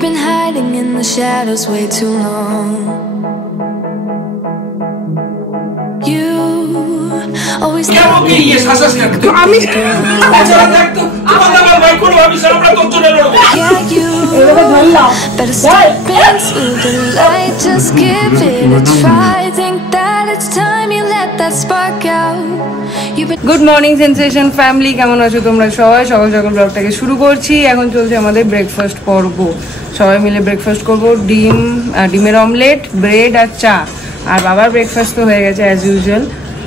You've been hiding in the shadows way too long. You always thought that you yeah, you better step into the light. Just give it a try. Think that it's time you let that spark out. Good morning sensation family, কেমন আছো তোমরা সবাই? সকাল সকাল ব্লগটাকে শুরু করছি। এখন চলছে আমাদের ব্রেকফাস্ট পর্ব। সবাই মিলে ব্রেকফাস্ট করব। ডিমের অমলেট, ব্রেড আর চা। আর বাবার ব্রেকফাস্ট তো হয়ে গেছে অ্যাজ ইউজুয়াল,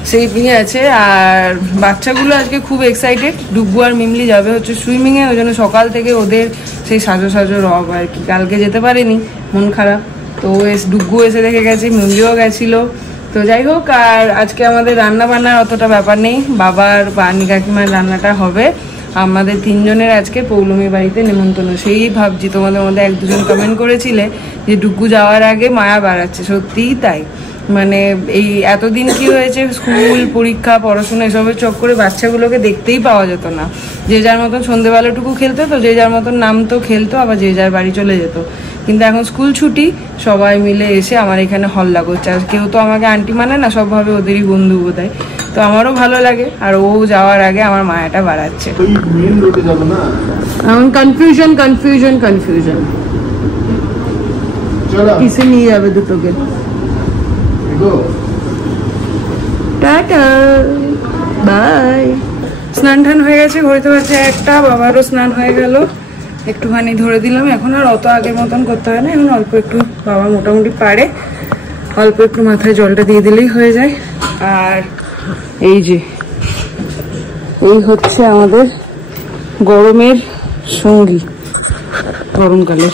সেই নিয়ে আছে। আর বাচ্চাগুলো আজকে খুব এক্সাইটেড। ডুগু আর মিমলি যাবে হচ্ছে সুইমিংয়ে, ওই জন্য সকাল থেকে ওদের সেই সাজো রব আর কি। কালকে যেতে পারেনি, মন খারাপ। তো ডুগু এসে দেখে গেছে, মিমলিও গেছিলো। তো যাই হোক, আর আজকে আমাদের রান্না বান্নার অতটা ব্যাপার নেই। বাবার বানি কাকিমার রান্নাটা হবে। আমাদের তিনজনের আজকে পৌলমী বাড়িতে নেমন্তন্ন। সেই ভাবছি, তোমাদের মধ্যে এক দুজন কমেন্ট করেছিলে যে ডুগু যাওয়ার আগে মায়া বাড়াচ্ছে। সত্যিই তাই। মানে এই এতদিন কি হয়েছে, স্কুল পরীক্ষা পড়াশোনা এসবের চক্করে বাচ্চাগুলোকে দেখতেই পাওয়া যেত না। যে যার মতন সন্ধেবেলাটুকু খেলতো, তো যে যার মতন নামতো, খেলতো, আবার যে যার বাড়ি চলে যেত। কিন্তু এখন স্কুল ছুটি, সবাই মিলে এসে আমার এখানে হল্লা করছে। আর কেউ তো আমাকে আন্টি মানে না, সব ভাবে ওদেরই বন্ধু বোধহয়। তো আমারও ভালো লাগে। আর ও যাওয়ার আগে আমার মায়াটা বাড়াচ্ছে। এখন কনফিউশন কিসে নিয়ে যাবে দুটোকে? Tata, bye. স্নান টান হয়ে গেছে, ঘড়িতে বাজে 1টা। বাবারও স্নান হয়ে গেল, একটুখানি ধরে দিলাম। এখন আর অত আগের মতন করতে হয় না, এখন অল্প একটু বাবা মোটামুটি পারে, অল্প একটু মাথায় জলটা দিয়ে দিলেই হয়ে যায়। আর এই যে এই হচ্ছে আমাদের গরমের সঙ্গী, গরমকালের।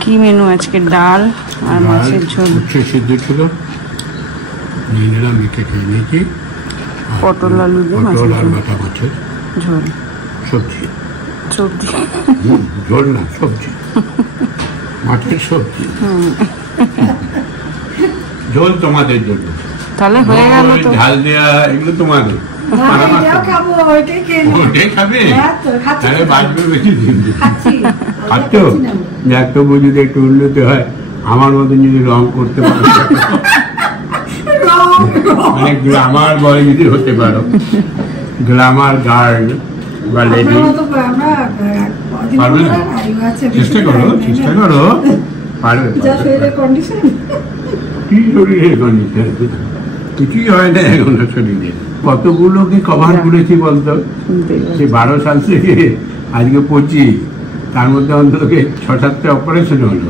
কি মেনু আজকে? ডাল আর মাছের ঝোল, সিদ্ধ ছিল, নিয়ে নিলাম, মেখে খেয়ে নিয়েছি। পটল আলু দিয়ে মাছের ঝোল, সবজি ঝোল না, সবজি, মাছের সবজি ঝোল তোমাদের জন্য। তাহলে হয়ে গেল তো। ঝাল দেওয়া এগুলো তোমাদের, ওটাই খাবে। তাহলে বাঁচবে বেশি দিন। খাচ্ছ? যাক, তবু যদি একটু উন্নতি হয়, আমার মতন যদি রং করতে পারো, মানে গ্লামার বয় যদি হতে পারো, গ্লামার গার্ল বা লেডি, পারবে না? চেষ্টা করো পারবে। কি শরীরের কন্ডিশন, কিছুই হয় না এখন শরীরে। কতগুলো কি কভার করেছি বলতো? সে 12 সাল থেকে আজকে 25, তার মধ্যে অন্তত 6-7টা অপারেশন হলো।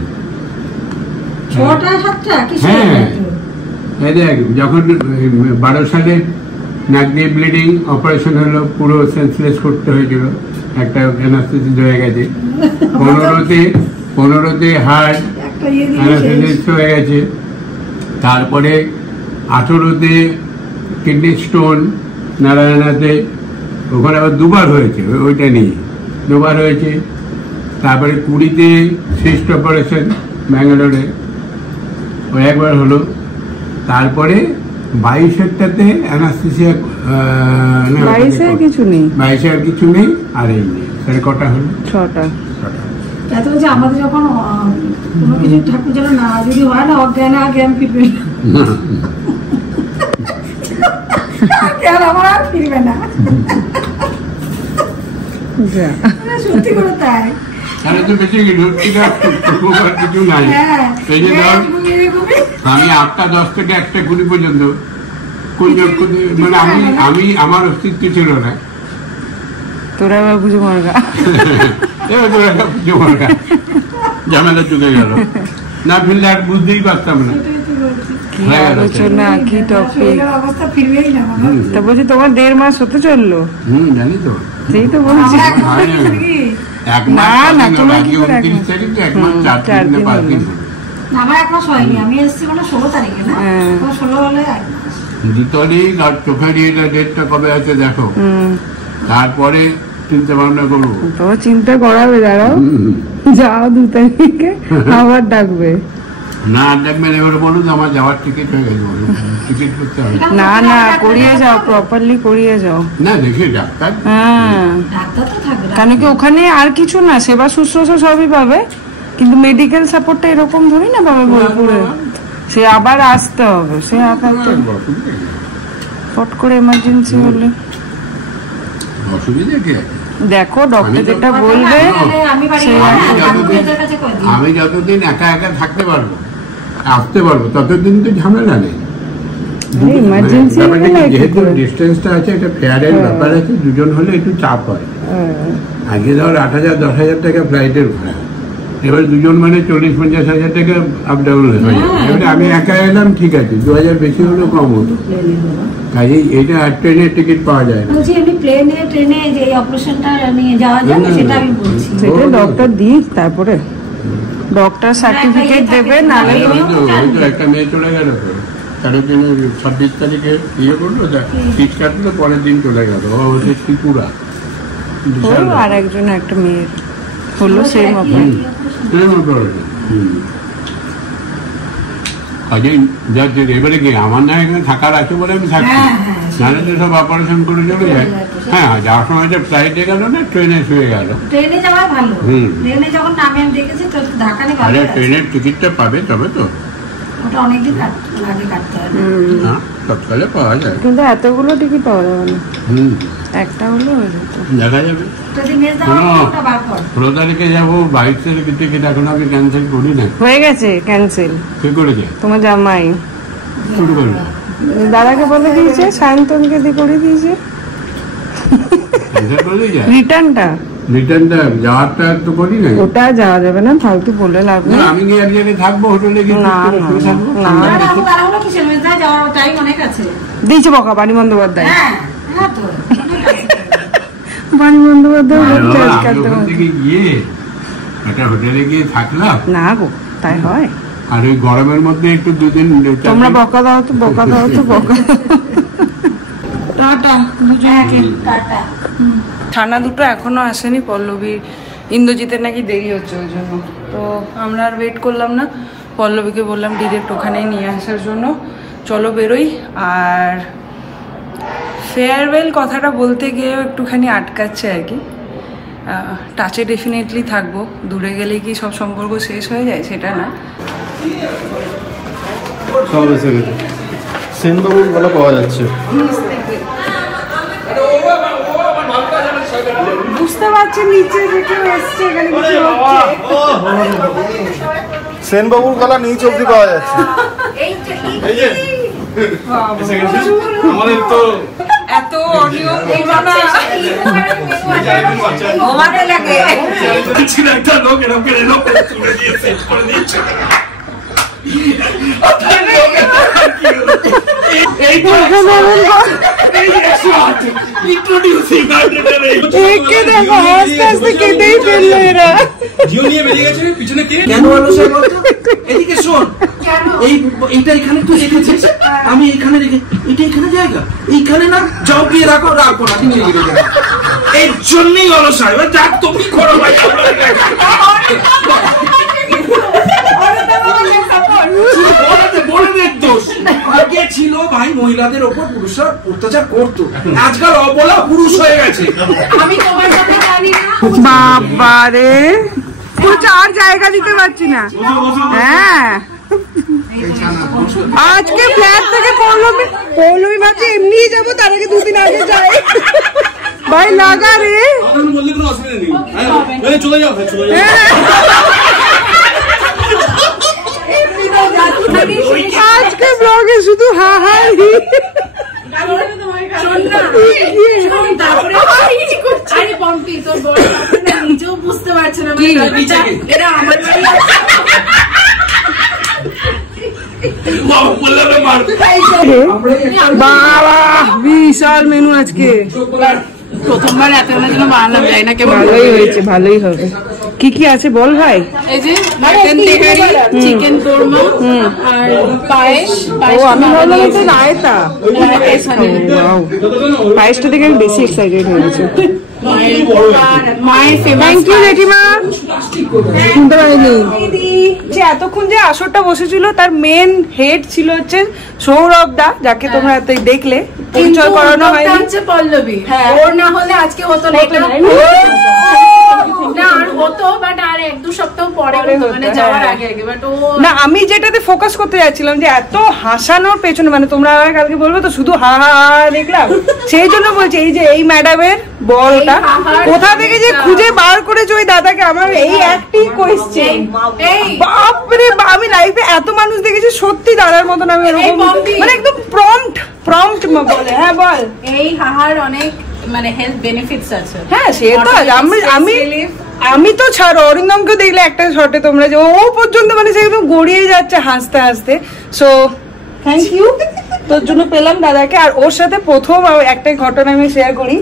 হ্যাঁ, দেখ, যখন 12 সালে নাক দিয়ে ব্লিডিং অপারেশন হলো, পুরো সেন্সলেস করতে হয়েছিল, একটা অ্যানাস্থেসিস হয়ে গেছে। 15তে হার্ট অ্যানাস্থেসিস হয়ে গেছে। তারপরে 18তে কিডনি স্টোন নারায়ণাতে, ওখানে আবার 2বার হয়েছে, ওইটা নিয়ে 2বার হয়েছে। তারপরে 20তে সিস্ট অপারেশন ব্যাঙ্গালোরে, ওই একবার হলো। তারপরে 22-এরটাতে অ্যানাস্থেসিয়া, 22-এ আর কিছু নেই। আর এই নেই। তাহলে কটা হলো? 6টা। আমাদের যখন কোনো কিছু ঠাকুর যেন না যদি হয় না, অজ্ঞান ফিরবে আমার আর ফিরবে না, সত্যি করে তাই। তাহলে তো বেঁচে গেল, কিছু নাই। এই যে ধর, আমি 8টা 10 থেকে 1টা 20 পর্যন্ত মানে আমার অস্তিত্ব ছিল না। তোরা বুঝে মারগা, ঝামেলা চুকে গেল। না ফিরলে আর বুঝতেই পারতাম না। কি টপিক। তা বলছি, তোমার 1.5 মাস হতে চললো? জানি তো, সেই তো বলছি। না, তোমার কি 29 তারিখ তো 1 মাস 4 দিন 5 দিন। আমার 1 মাস হয়নি, আমি এসেছি মানে 16 তারিখে না, 16 হলে 1 মাস। 2 তারিখ আর চোখের ডেটটা কবে আছে দেখো, তারপরে চিন্তা ভাবনা করবো। তোমার চিন্তা করাবে, দাঁড়াও, যাও 2 তারিখে আবার ডাকবে। না দেখবেন এবারে বলুন আমার যাওয়ার টিকিট হয়ে গেছে, টিকিট করতে হবে না না করিয়ে যাও, প্রপারলি করিয়ে যাও। না দেখি ডাক্তার, হ্যাঁ কেন কি ওখানে আর কিছু না, সেবা শুশ্রূষা সবই পাবে, কিন্তু মেডিকেল সাপোর্টটা এরকম ধরি না পাবে বোলপুরে, সে আবার আসতে হবে, সে ফট করে এমার্জেন্সি হলে অসুবিধা কি আছে? দেখো ডক্টর যেটা বলবে। আমি যতদিন একা একা থাকতে পারবো, আসতে পারবো, ততদিন তো ঝামেলা নেই। যেহেতু ডিস্টেন্সটা আছে, একটা ফেয়ারের ব্যাপার আছে, দুজন হলে একটু চাপ হয়। আগে ধর 8,000-10,000 টাকা ফ্লাইটের ভাড়া, এবার দুজন মানে 40-50,000 টাকা আপ ডাউন হয়ে যায়। এবারে আমি একা এলাম, ঠিক আছে, 2,000 বেশি হলেও কম হতো। কাজেই এটা ট্রেনের টিকিট পাওয়া যায় না। ট্রেনে যে অপারেশনটা নিয়ে যাওয়া যাবে সেটা আমি বলছি, সেটা ডক্টর দিক, তারপরে ডক্টর সার্টিফিকেট দেবে, নালে একটা মেয়ে চলে গেল তো, কারোর জন্য 26 তারিখে ইয়ে করলো, টিকিট কাটলো, পরের দিন চলে গেল, ও হচ্ছে ত্রিপুরা। আর একজন একটা মেয়ের হলো সেই মতো। এবারে কি আমার না এখানে থাকার আছে বলে আমি থাকছি, নাহলে তো সব অপারেশন করে চলে যায়। হ্যাঁ, যাওয়ার সময় যে ফ্লাইটে গেল না ট্রেনে শুয়ে গেল, ট্রেনে যাওয়া ভালো। ট্রেনে যখন নামে আমি দেখেছি তো ঢাকা নিয়ে ভালো। আরে ট্রেনের টিকিটটা পাবে তবে তো, ওটা অনেকদিন আগে কাটতে হবে। হ্যাঁ, তৎকালে পাওয়া যায়, কিন্তু এতগুলো টিকিট পাওয়া যাবে না, একটা হলে হয়ে যেত, দেখা যাবে। 16 তারিখে যাবো, 22 তারিখে টিকিট এখন আমি ক্যান্সেল করি না, হয়ে গেছে ক্যান্সেল। কে করেছে? তোমার জামাই শুরু করলো, দাদাকে বলে দিয়েছে, সায়ন্তনকে দিয়ে করে দিয়েছে রিটার্নটা। যাওয়ারটা তো করি না, ওটা যাওয়া যাবে না, ফালতু বলে লাভ নেই। আমি গিয়ে এক জায়গায় থাকবো, হোটেলে গিয়ে দিয়েছে বকা বাণী বন্দ্যোপাধ্যায়, বাণী বন্দ্যোপাধ্যায় গিয়ে একটা হোটেলে গিয়ে থাকলাম না গো, তাই হয়। আর ওই গরমের মধ্যে একটু দুদিন তোমরা বকা দাও তো, বকা দাও তো, বকা। টাটা দুজনকে, টাটা। ছানা দুটো এখনো আসেনি, পল্লবীর ইন্দ্রজিতের নাকি দেরি হচ্ছে, ওই জন্য তো আমরা আর ওয়েট করলাম না, পল্লবীকে বললাম ডিরেক্ট ওখানে নিয়ে আসার জন্য, চলো বেরোই। আর ফেয়ারওয়েল কথাটা বলতে গিয়েও একটুখানি আটকাচ্ছে আর কি, টাচে ডেফিনেটলি থাকবো, দূরে গেলে কি সব সম্পর্ক শেষ হয়ে যায় সেটা না। সব এসে গেছে, সেনবাবুর গলা পাওয়া যাচ্ছে, বুঝতে পারছি নিচে যেটা এসছে, এখানে কিছু হচ্ছে। সেনবাবুর গলা নিচ অব্দি পাওয়া যাচ্ছে। আমাদের তো এত অডিও ঘুমাতে লাগে, একটা লোক এরকম তুলে দিয়ে সেট করে দিয়েছে। আমি এখানে রেখে, এটা এখানে জায়গা, এইখানে না, যাও গিয়ে রাখো, রাখবো না, এর জন্যই অলস হয়। যাক তুমি করো ভাই, আগে ছিল ভাই মহিলাদের ওপর পুরুষরা অত্যাচার করতো, আজকাল অবলা পুরুষ হয়ে গেছে। আমি তোমার কথা জানি না বাবা রে, আর জায়গা দিতে পারছি না। হ্যাঁ, আজকে ফ্ল্যাট থেকে পৌলমী ভাবছি এমনি যাবো, তার আগে দুদিন আগে যাই ভাই, লাগা রে। বললে কোনো অসুবিধা নেই, চলে যাও, চলে যাও। আজকে ব্লগে শুধু হা হা হি, নিজেও বুঝতে পারছে না এরা আমার বাবা বিশাল মেনু আজকে, প্রথমবার এত জন্য বানালাম, যাই না, ভালোই হয়েছে, ভালোই হবে। কি কি আছে বল ভাই? এই যে মাটন তেহারি, চিকেন কোরমা আর পায়েস। ও আমি ভাবলাম এটা রায়তা। পায়েসটা দেখে আমি বেশি এক্সাইটেড হয়ে গেছি। থ্যাংক ইউ জেঠিমা। শুনতে পারিনি যে এতক্ষণ যে আসরটা বসেছিল তার মেন হেড ছিল হচ্ছে সৌরভ দা, যাকে তোমরা দেখলে পরিচয় করানো হয়নি। হচ্ছে পল্লবী, ওর না হলে আজকে হতো না এটা। আমি যেটাতে ফোকাস করতে যাচ্ছিলাম যে এত হাসানোর পেছনে, মানে তোমরা কালকে বলবো তো শুধু হা হা দেখলাম, সেই জন্য বলছি এই যে এই ম্যাডামের বলটা কোথা থেকে যে খুঁজে বার করেছে ওই দাদাকে, আমার এই একটি কোয়েশ্চেন। বাপরে, আমি লাইফে এত মানুষ দেখেছি সত্যি দাদার মতন। আমি এরকম মানে একদম প্রম্পট বলে। হ্যাঁ বল। এই হাহার অনেক মানে হেলথ বেনিফিটস আছে। হ্যাঁ সে তো আমি তো ছাড়ো, অরিন্দমকে দেখলে একটা শটে তোমরা যে ও পর্যন্ত মানে সে একদম গড়িয়ে যাচ্ছে হাসতে হাসতে। সো থ্যাংক ইউ তোর জন্য পেলাম দাদাকে। আর ওর সাথে প্রথম একটা ঘটনা আমি শেয়ার করি।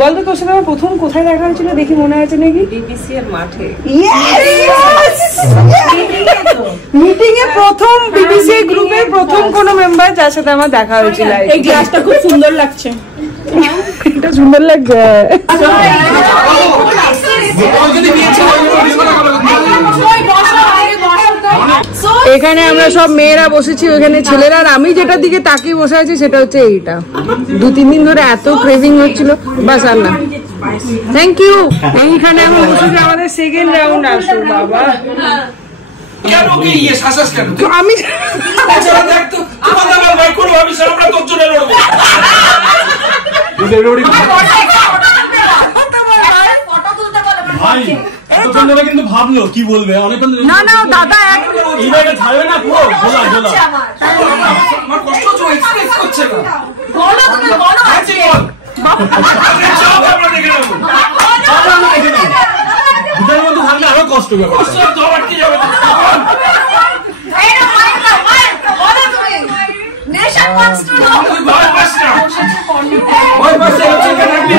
বলতো তোর সাথে আমার প্রথম কোথায় দেখা হয়েছিল দেখি, মনে আছে নাকি? বিবিসি এর মাঠে মিটিং এ প্রথম, বিবিসি গ্রুপের প্রথম কোন মেম্বার যার সাথে আমার দেখা হয়েছিল। এই গ্লাসটা খুব সুন্দর লাগছে। এটা সুন্দর লাগছে। এখানে আমরা সব মেয়েরা বসেছি, ওখানে ছেলেরা। আর আমি যেটার দিকে তাকিয়ে বসে আছি সেটা হচ্ছে এইটা। 2-3 দিন ধরে এত ক্রেভিং হচ্ছিল, বাস আর না। Thank you. এইখানে আমি বসেছি, আমাদের সেকেন্ড রাউন্ড আসো বাবা। কেন কি শ্বাস কেন? আমি দেখ তো তোমাদের ভাই করব, আমি সামনে তোর জন্য লড়বো। ভাই তোমরা কিন্তু ভাবলো কি বলবে, অনেকক্ষণ না না দাদা এইভাবে ছাড়বে না পুরো গোলা গোলা। আমার কষ্ট হচ্ছে, এক্সপ্রেস করছে না। বলো তুমি বলো আছে বল। সব আমরা দেখে নেব। আমরা দেখে নেব। দুটোর মধ্যে থাকলে আরো কষ্ট হবে। কষ্ট তো আটকে যাবে। এই না মার বলো তুমি। Nation wants to know. ভয় পাস না। ভয় পাস না, হচ্ছে কেন রাখবি?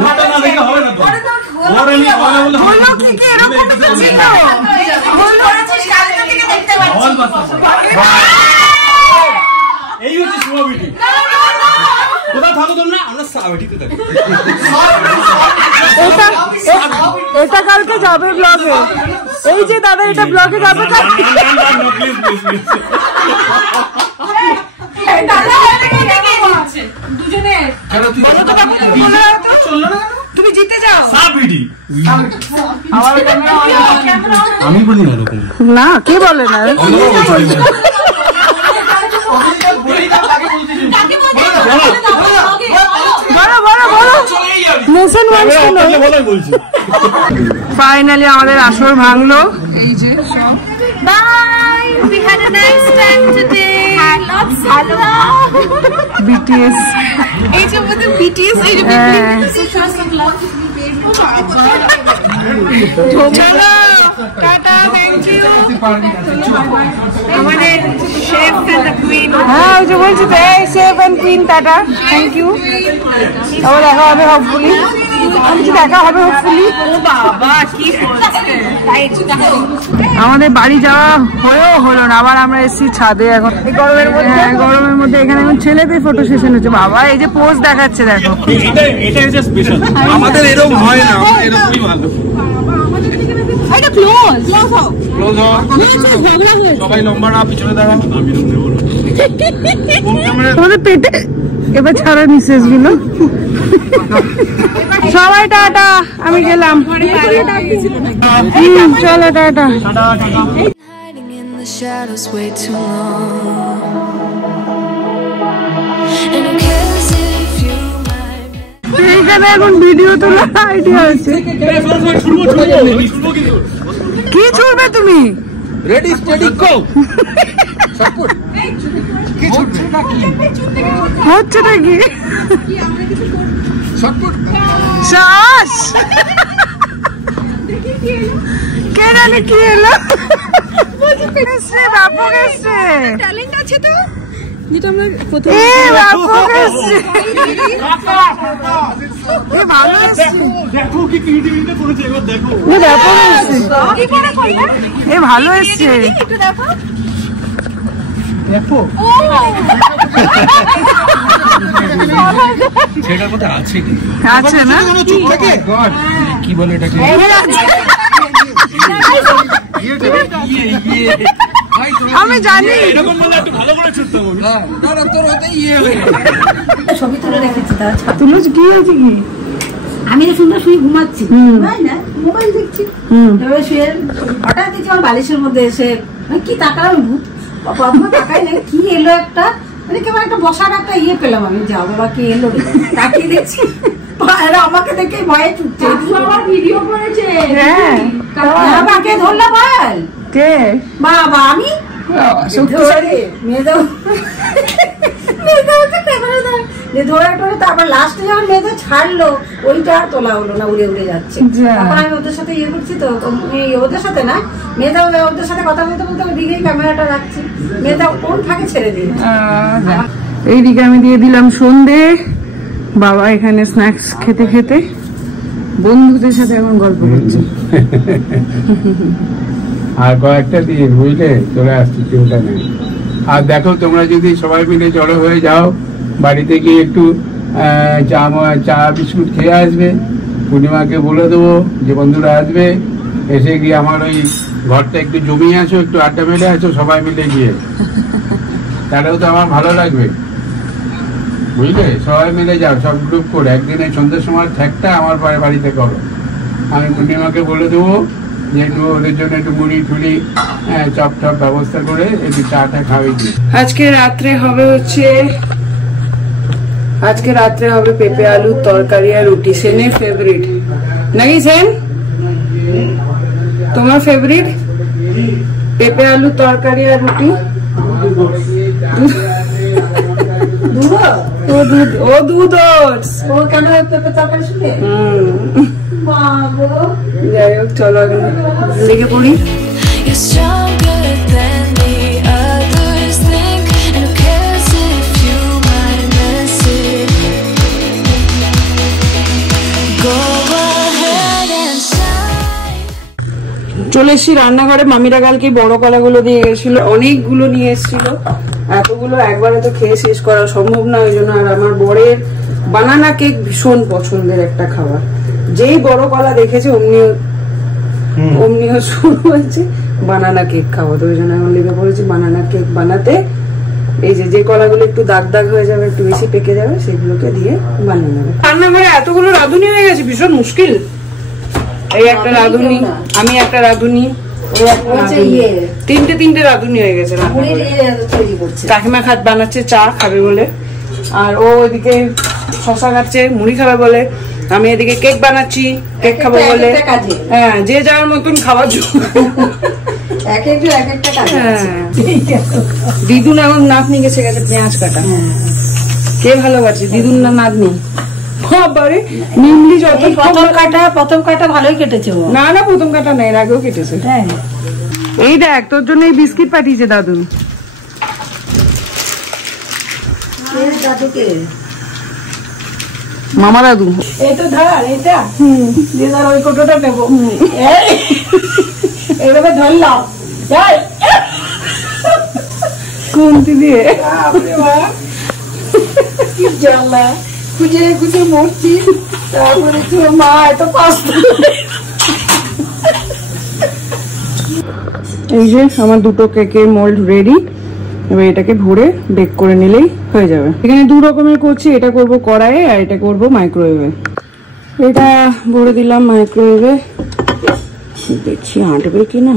মুখটা না দেখে হবে না তো। ওর আমি বলে বলো কি কি এরকম তো ছিল। ভুল করেছিস, কালকে থেকে দেখতে পাচ্ছি। এই হচ্ছে সুমাবিটি। কোথায় থাকো তোমরা? আমরা সাবিটিতে থাকি। এটা কালকে যাবে ব্লগে। এই যে দাদা এটা ব্লগে যাবে কালকে। Please please please. দাদা এটাকে দেখে দিচ্ছে দুজনে। কেন তুই চললো না? তুমি জিতে যাও। সাবিটি। আমি বলি না এরকম। না কে বলে না? ফাইনালি আমাদের আসর ভাঙলো। এই যে Bye. We had a nice time today. Lots of love. BTS এই যে আমাদের BTS এই যে show some love. চলো টাটা, থ্যাংক ইউ। আমাদের শেফ এন্ড দ্য কুইন। হ্যাঁ ওই যে বলছি তো, এই chef and queen tata, thank you. আবার দেখা হবে হপফুলি। আমি কি দেখা হবে হপফুলি। ও বাবা কি বলছে। আমাদের বাড়ি যাওয়া হয়েও হলো না, আবার আমরা এসেছি ছাদে এখন এই গরমের মধ্যে। হ্যাঁ গরমের মধ্যে এখানে এখন ছেলেদের ফটো সেশন হচ্ছে। বাবা এই যে পোজ দেখাচ্ছে দেখো। এটা হচ্ছে স্পেশাল। আমাদের এরকম হয় না, আমাদের এরকমই ভালো। এটা ক্লোজ ক্লোজ হও। সবাই লম্বা না, পিছনে দাঁড়াও। তোমাদের পেটে এবার ছাড়া নিঃশ্বাস গুলো। সবাই টাটা, আমি গেলাম। চলো tata. hiding in the shadows way too long. And who cares if you might এইখানে এখন ভিডিও তোলা আইডিয়া আছে। কি ছুড়বে তুমি? Ready steady go. হচ্ছে নাকি শ্বাস? কে জানে কি এলো? ব্যাপক এসছে। ট্যালেন্ট আছে তো যেটা আমরা প্রথমে ভালো দেখো কি ক্রিয়েটিভিটি করেছে এবার দেখো ভালো এসছে দেখো সেটার কথা আছে কি আছে না চুপ থাকে কি বলে এটাকে আমি জানি এরকম বলে একটু ভালো করে ছুটতে হবে না তোর হাতে হয়ে ছবি তুলে রেখেছি তার তুমি কি হয়েছে কি আমি সুন্দর শুয়ে ঘুমাচ্ছি তাই না মোবাইল দেখছি এবার শুয়ে হঠাৎ দেখছি আমার বালিশের মধ্যে এসে কি তাকালাম ভূত প্রথমে তাকাই না কি এলো একটা মানে কেমন একটা বসার একটা পেলাম আমি যা বাবা কি এলো তাকিয়ে দেখছি আমাকে দেখে ভয়ে ছুটছে ভিডিও করেছে আমাকে ধরলো বল কে বাবা আমি তারপর লাস্টে যখন মেয়েদের ছাড়লো ওইটা আর তোলা হলো না উড়ে উড়ে যাচ্ছে তখন আমি ওদের সাথে ইয়ে করছি তো ওদের সাথে না মেয়েদা ওদের সাথে কথা বলতে বলতে ওদিকেই ক্যামেরাটা রাখছি মেয়েদা কোন ফাঁকে ছেড়ে দিই এইদিকে আমি দিয়ে দিলাম সন্ধে বাবা এখানে স্ন্যাক্স খেতে খেতে বন্ধুদের সাথে এখন গল্প করছি আর কয়েকটা দিন বুঝলে চলে আসছি চিন্তা নেই আর দেখো তোমরা যদি সবাই মিলে জড়ো হয়ে যাও বাড়িতে গিয়ে একটু চা বিস্কুট খেয়ে আসবে পূর্ণিমাকে বলে দেবো যে বন্ধুরা আসবে এসে গিয়ে আমার ওই ঘরটা একটু জমিয়ে আসো একটু আড্ডা মেরে আসো সবাই মিলে গিয়ে তাহলেও তো আমার ভালো লাগবে বুঝলে সবাই মিলে যাও সব গ্রুপ করে একদিনে সন্ধ্যের সময় ঠেকটা আমার বাড়িতে করো আমি পূর্ণিমাকে বলে দেবো যে একটু ওদের জন্য একটু মুড়ি টুড়ি চপ টপ ব্যবস্থা করে একটু চাটা খাওয়াই দিই আজকে রাত্রে হবে পেঁপে আলুর তরকারি আর রুটি সেনের ফেভারিট নাকি সেন তোমার ফেভারিট পেঁপে আলুর তরকারি আর রুটি ও দুধ ও কেন পেঁপে তরকারি শুনে যাই হোক চলো লেগে পড়ি You're stronger than the others think, and who cares if you might miss it? Go ahead and shine. চলে এসছি রান্নাঘরে মামিরা কালকে বড় কলাগুলো দিয়ে গেছিল অনেকগুলো নিয়ে এসেছিল এতগুলো একবারে তো খেয়ে শেষ করা সম্ভব না ওই জন্য আর আমার বরের বানানা কেক ভীষণ পছন্দের একটা খাবার যেই বড় কলা দেখেছে অমনিও শুরু হয়েছে বানানা কেক খাওয়া তো ওই জন্য এখন লেগে পড়েছি বানানা কেক বানাতে এই যে কলাগুলো একটু দাগ দাগ হয়ে যাবে একটু বেশি পেকে যাবে সেগুলোকে দিয়ে বানিয়ে নেবে রান্নাঘরে এতগুলো রাঁধুনি হয়ে গেছে ভীষণ মুশকিল এই একটা রাঁধুনি আমি একটা রাঁধুনি তিনটে রাঁধুনি হয়ে গেছে কাকিমা খাত বানাচ্ছে চা খাবে বলে আর ও ওইদিকে শশা কাটছে মুড়ি খাবে বলে আমি এদিকে কেক বানাচ্ছি কেক খাবো বলে হ্যাঁ যে যার মতন খাওয়ার জন্য দিদুন এখন নাতনি গেছে পেঁয়াজ কাটা কে ভালোবাসে দিদুন না নাতনি নিমলি যত প্রথম কাটা ভালোই কেটেছে না প্রথম কাটা নেই এর আগেও কেটেছে এই দেখ তোর জন্য এই বিস্কিট পাঠিয়েছে দাদু দাদুকে মামা দাদু এটা ধর এটা দিয়ে ধর ওই কোটোটা নেবো এইভাবে ধরলাম কোনটি দিয়ে জ্বালা খুঁজে খুঁজে মরছি তারপরে তোর মা এত কষ্ট এই যে আমার দুটো কেকের মোল্ড রেডি এবার এটাকে ভরে বেক করে নিলেই হয়ে যাবে এখানে দু রকমের করছি এটা করব কড়াইয়ে আর এটা করব মাইক্রোওয়েভে এটা ভরে দিলাম মাইক্রোওয়েভে দেখছি আঁটবে কিনা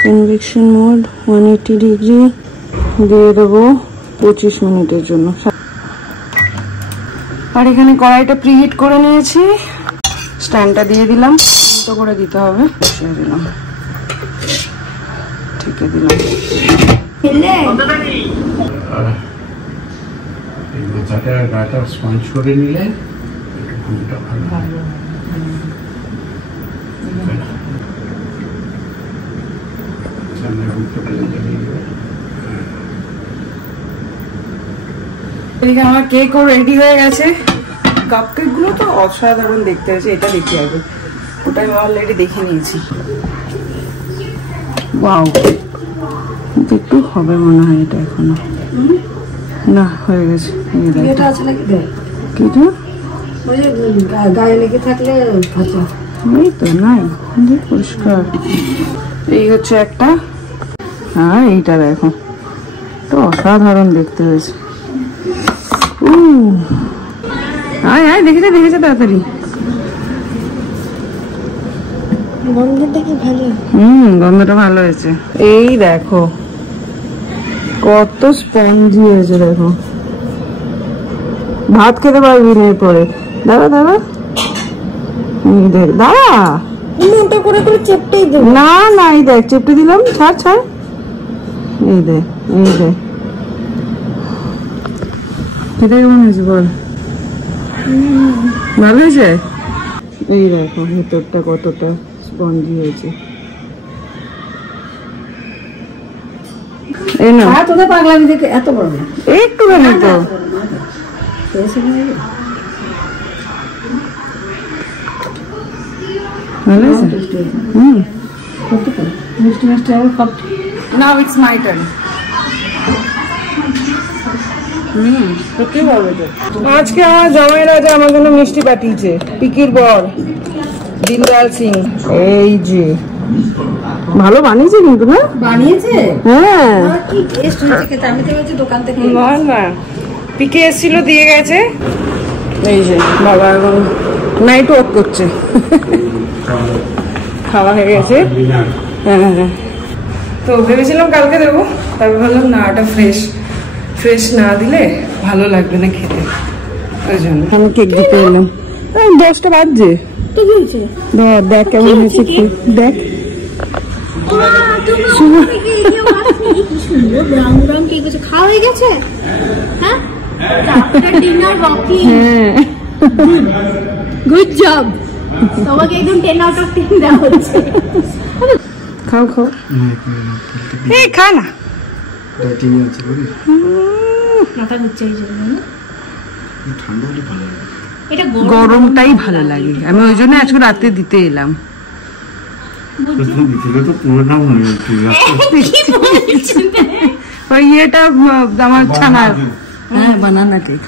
কনভেকশন মোড 180 ডিগ্রি দিয়ে দেবো 25 মিনিটের জন্য আর এখানে কড়াইটা প্রিহিট করে নিয়েছি স্ট্যান্ডটা দিয়ে দিলাম তো করে দিতে হবে বসিয়ে দিলাম ঠিক দিলাম গাটা স্পঞ্জ করে নিলে এদিকে আমার কেকও রেডি হয়ে গেছে। কাপকেক গুলো তো অসাধারণ দেখতে হয়েছে, এটা দেখি আগে, ওটা আমি অলরেডি দেখে নিয়েছি। ওয়াও, একটু হবে মনে হয় এটা এখনো না, হয়ে গেছে। এটা আছে নাকি দেখ, কিটা ওই যে গায়ে লেগে থাকলে ভাজা, এই তো নাই, পরিষ্কার। এই হচ্ছে একটা, আর এইটা দেখো, তো অসাধারণ দেখতে হয়েছে। আয় আয়, দেখেছে দেখেছে তাড়াতাড়ি। গন্ধটা কি ভালো, গন্ধটা ভালো হয়েছে। এই দেখো কত স্পঞ্জি হয়েছে, দেখো ভাত খেতে পারবি না এরপরে। দাঁড়া দাঁড়া, দেখ দাঁড়া, ওটা করে করে চেপটেই দেবো। না না, এই দেখ চেপটে দিলাম, ছাড় ছাড়, এই দেখ এই দেখ, এটা কেমন হয়েছে বল? ভালো হয়েছে। এই দেখো ভেতরটা কতটা স্পঞ্জি হয়েছে। এই না তোদের পাগলামি দেখে এত বড় না, একটুখানি তো। ভালো হয়েছে। মিষ্টি মিষ্টি আবার খাব। Now it's my turn. সত্যি ভালো তো। আজকে আমার জামাই রাজা আমার জন্য মিষ্টি পাঠিয়েছে, পিকির বর দিনদয়াল সিং। এই যে ভালো বানিয়েছে কিন্তু, না বানিয়েছে, হ্যাঁ কি টেস্ট হয়েছে খেতে। আমি তো ভেবেছি দোকান থেকে। না না, পিকে এসেছিল দিয়ে গেছে। এই যে বাবা এখন নাইট ওয়াক করছে, খাওয়া হয়ে গেছে। হ্যাঁ, তো ভেবেছিলাম কালকে দেবো, তারপর ভাবলাম না, ওটা ফ্রেশ ফ্রেশ না দিলে ভালো লাগবে না খেতে, ওই জন্য আমি কেক দিতে এলাম। 10টা বাজছে, দেখ কেমন হয়েছে, দেখ খাওয়া হয়ে গেছে। হ্যাঁ, গুড জব, তোমাকে একদম 10 আউট অফ 10 দেওয়া হচ্ছে। খাও খাও, এই খা না, মাথা ঘুরছে এই জন্য। এটা গরমটাই ভালো লাগে, আমি ওই জন্য আজকে রাতে দিতে এলাম। ওই ইয়েটা আমার ছানার, হ্যাঁ বানানা কেক।